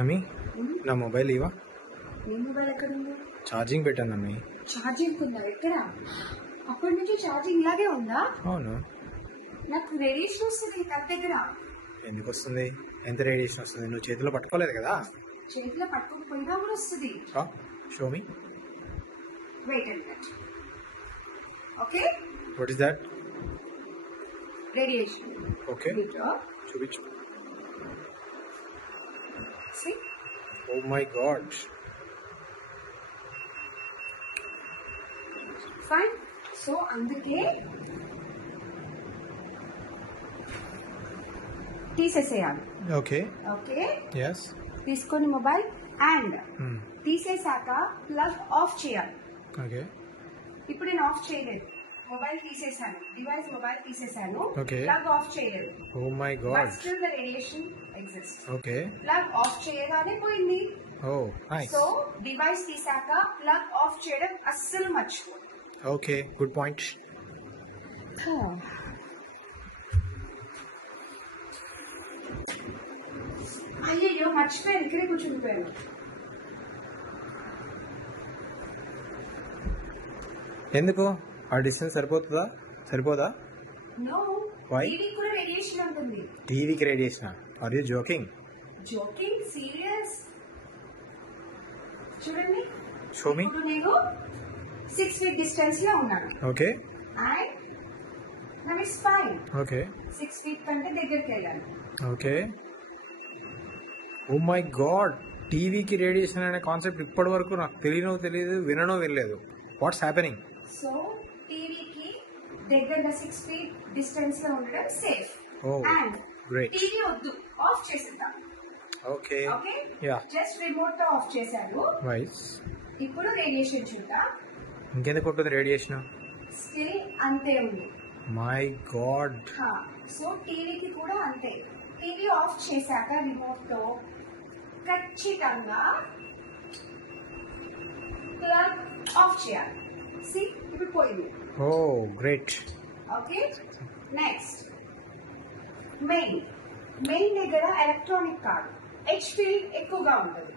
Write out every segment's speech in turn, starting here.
అమ్మి నా మొబైల్ ఇవా. నీ మొబైల్ ఎక్కడ ఉంది? ఛార్జింగ్ పెట్టాను అమ్మి. ఛార్జింగ్ ఉందా? ఎక్కడ? అప్పటి నుంచి ఛార్జింగ్ ఇలాగే ఉందా? అవును. నాకు రేడియేషన్ వస్తుంది తన దగ్గర. ఎందుకు వస్తుంది? ఎంత రేడియేషన్ వస్తుంది? నువ్వు చేతిలో పట్టుకోలేదు కదా. చేతిలో పట్టుకోకపోయినా కూడా వస్తుంది. Show me. Wait and that. Okay, what is that? Radiation. Okay, చూపించు. See? Oh my god. Fine. So అందుకే తీసేసేయాలి. ఓకే. Okay, yes. తీసుకొని మొబైల్ అండ్ తీసేసాక ప్లగ్ ఆఫ్ చేయాలి. ఓకే. ఇప్పుడు నేను ఆఫ్ చేయలేదు, మొబైల్ తీసేసాను, డివైస్ మొబైల్ తీసేసాను, Okay. ప్లగ్ ఆఫ్ చేయలేదు. Oh my but god. Still the radiation exist. Okay. Plug off చేయగానే పోయింది. Oh, nice. సో డివైస్ తీసాక ప్లగ్ ఆఫ్ చేయడం అస్సలు మర్చిపో. Okay, good point. అయ్యో మర్చిపోయాను, ఇక్కడే కూర్చుండిపోయాను. ఎందుకు? ఆ డిస్టెన్స్ సరిపోతుందా? సరిపోదా? No, Why? టీవీ కూడా రేడియేషన్ ఉంటుంది. టీవీకి radiation? Are you joking? Joking, serious. చూడండి, షో మీ. ఇప్పుడు నేను 6 feet డిస్టెన్స్ లో ఉన్నాను okay. And now it's fine. Okay. 6 feet కంటే దగ్గరికి వెళ్ళాను. ఓకే. ఓ మై గాడ్, టీవీకి రేడియేషన్ అనే కాన్సెప్ట్ ఇప్పటి వరకు నాకు తెలియదు, విననో వినలేదు. What's happening? సో టీవీకి దగ్గరగా 6 feet డిస్టెన్స్ లో ఉండడం safe. Oh, and great. TV వద్దు, ఆఫ్ చేసేద్దాం. Okay. Okay, yeah. Just remote తో ఆఫ్ చేశారు. వైస్. ఇప్పుడు రేడియేషన్ చూద్దాం. ఇంకెందుకు ఉంటుంది రేడియేషన్? స్టిల్ అంతే ఉంది. My God. సో టీవీకి కూడా అంతే. టీవీ ఆఫ్ చేశాక రిమోట్ తో ఖచ్చితంగా ప్లగ్ ఆఫ్ చేయాలి. సి, ఇప్పుడు పోయింది. ఓ గ్రేట్. ఓకే, నెక్స్ట్ మెయిన్ దగ్గర ఎలక్ట్రానిక్ కాదు, హెచ్ ఫీల్డ్ ఎక్కువగా ఉంటుంది.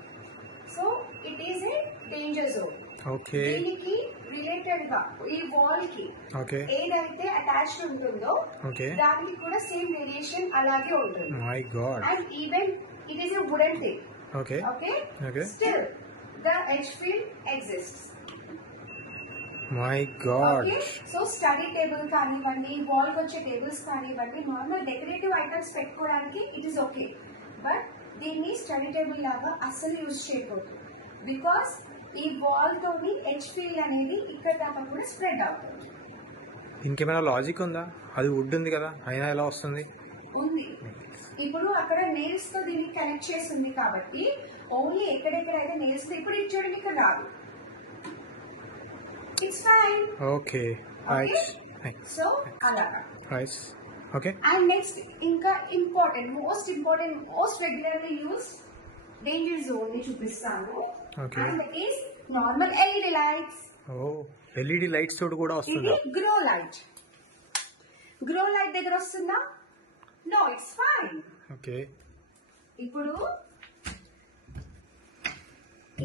So it is a danger zone. Okay. దీనికి రిలేటెడ్ గా ఈ వాల్ కి ఓకే. ఏదైతే అటాచ్డ్ ఉంటుందో ఓకే. దానికి కూడా సేమ్ రేడియేషన్ అలాగే ఉంటుంది. My God. And even it is a wooden thing. Okay. Okay, okay. Still the H field exists. My God. Okay, so study table కానివ్వండి, వాల్ వచ్చే టేబుల్స్ కానివ్వండి, నార్మల్ డెకరేటివ్ ఐటమ్స్ పెట్టుకోవడానికి it is okay. But దీన్ని study table లాగా అస్సలు use చేయకూడదు. Because ఈ wall తోని హెచ్ ఫీల్డ్ అనేది ఇక్కడ దాకా కూడా స్ప్రెడ్ అవుతుంది. ఇంకేమైనా లాజిక్ ఉందా? అది వుడ్ ఉంది కదా, అయినా ఎలా వస్తుంది? ఉంది. ఇప్పుడు అక్కడ నెయిల్స్ తో దీన్ని కనెక్ట్ చేసి ఉంది కాబట్టి ఓన్లీ ఎక్కడెక్కడైతే నెయిల్స్ ఇప్పుడు ఇది చూడండి, ఇక్కడ రాదు. It's fine. Okay. Right. So అలాగా. రైట్. ఓకే. అండ్ నెక్స్ట్ ఇంకా most important most regularly use danger zone ని చూపిస్తాను. Okay. And that is normal LED lights. ఓ, ఎల్ఈడి లైట్స్ తోటి కూడా ఇది వస్తుందా? గ్రో లైట్ దగ్గర వస్తుందా? No, it's fine. ఓకే. ఇప్పుడు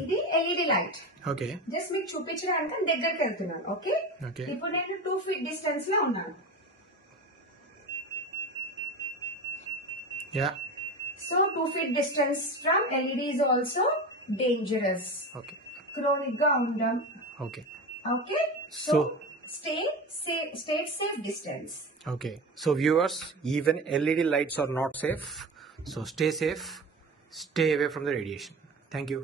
ఇది ఎల్ఈడి లైట్. ఓకే. జస్ట్ మీకు చూపించడానికి దగ్గరికి వెళ్తున్నాను. Okay, okay. ఇప్పుడు నేను 2 feet డిస్టెన్స్ లో ఉన్నాను. Yeah. So 2 feet distance from LED is also dangerous. Okay. Chronic గా ఉండడం. Okay. Okay, so stay safe distance. Okay, so viewers, even LED lights are not safe, so stay safe, stay away from the radiation. Thank you.